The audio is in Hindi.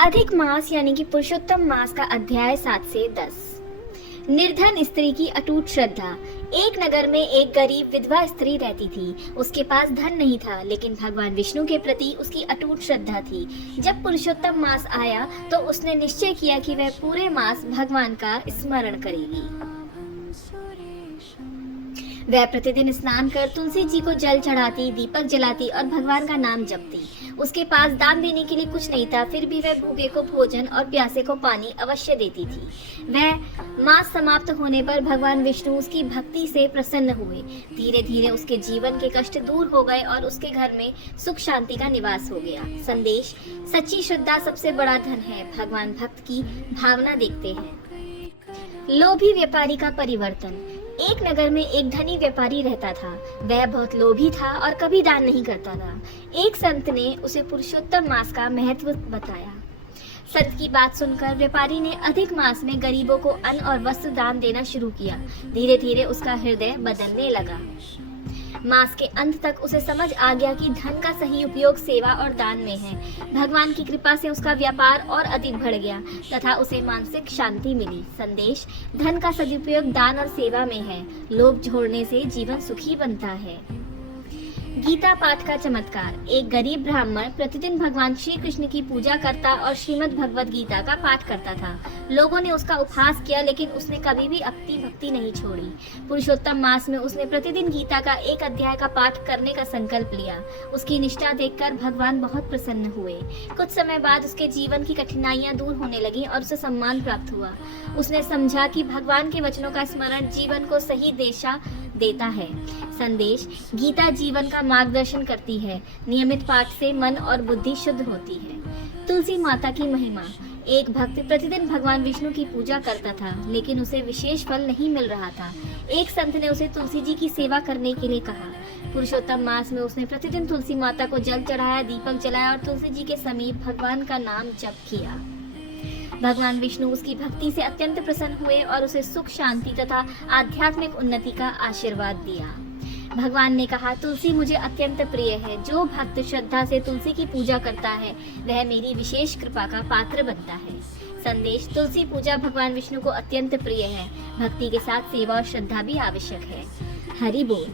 अधिक मास यानी कि पुरुषोत्तम मास का अध्याय 7 से 10। निर्धन स्त्री की अटूट श्रद्धा। एक नगर में एक गरीब विधवा स्त्री रहती थी। उसके पास धन नहीं था, लेकिन भगवान विष्णु के प्रति उसकी अटूट श्रद्धा थी। जब पुरुषोत्तम मास आया तो उसने निश्चय किया कि वह पूरे मास भगवान का स्मरण करेगी। वह प्रतिदिन स्नान कर तुलसी जी को जल चढ़ाती, दीपक जलाती और भगवान का नाम जपती। उसके पास दान देने के लिए कुछ नहीं था, फिर भी वह भूखे को भोजन और प्यासे को पानी अवश्य देती थी। वह मास समाप्त होने पर भगवान विष्णु उसकी भक्ति से प्रसन्न हुए। धीरे धीरे उसके जीवन के कष्ट दूर हो गए और उसके घर में सुख शांति का निवास हो गया। संदेश: सच्ची श्रद्धा सबसे बड़ा धन है। भगवान भक्त की भावना देखते हैं। लोभी व्यापारी का परिवर्तन। एक नगर में एक धनी व्यापारी रहता था। वह बहुत लोभी था और कभी दान नहीं करता था। एक संत ने उसे पुरुषोत्तम मास का महत्व बताया। संत की बात सुनकर व्यापारी ने अधिक मास में गरीबों को अन्न और वस्त्र दान देना शुरू किया। धीरे धीरे उसका हृदय बदलने लगा। मास के अंत तक उसे समझ आ गया कि धन का सही उपयोग सेवा और दान में है। भगवान की कृपा से उसका व्यापार और अधिक बढ़ गया तथा उसे मानसिक शांति मिली। संदेश: धन का सदुपयोग दान और सेवा में है। लोभ छोड़ने से जीवन सुखी बनता है। गीता पाठ का चमत्कार। एक गरीब ब्राह्मण प्रतिदिन भगवान श्री कृष्ण की पूजा करता और श्रीमद् भगवद गीता का पाठ करता था। लोगों ने उसका उपहास किया, लेकिन उसने कभी भी अपनी भक्ति नहीं छोड़ी। पुरुषोत्तम मास में उसने प्रतिदिन गीता का एक अध्याय का पाठ करने का संकल्प लिया। उसकी निष्ठा देखकर भगवान बहुत प्रसन्न हुए। कुछ समय बाद उसके जीवन की कठिनाइयां दूर होने लगी और उसे सम्मान प्राप्त हुआ। उसने समझा कि भगवान के वचनों का स्मरण जीवन को सही दिशा देता है। संदेश: गीता जीवन का मार्गदर्शन करती है। नियमित पाठ से मन और बुद्धि शुद्ध होती है। तुलसी माता की महिमा। एक भक्त प्रतिदिन भगवान विष्णु की पूजा करता था, लेकिन उसे विशेष फल नहीं मिल रहा था। एक संत ने उसे तुलसी जी की सेवा करने के लिए कहा। पुरुषोत्तम मास में उसने प्रतिदिन तुलसी माता को जल चढ़ाया, दीपक जलाया और तुलसी जी के समीप भगवान का नाम जप किया। भगवान विष्णु उसकी भक्ति से अत्यंत प्रसन्न हुए और उसे सुख शांति तथा आध्यात्मिक उन्नति का आशीर्वाद दिया। भगवान ने कहा, तुलसी मुझे अत्यंत प्रिय है। जो भक्त श्रद्धा से तुलसी की पूजा करता है वह मेरी विशेष कृपा का पात्र बनता है। संदेश: तुलसी पूजा भगवान विष्णु को अत्यंत प्रिय है। भक्ति के साथ सेवा और श्रद्धा भी आवश्यक है। हरि बोल।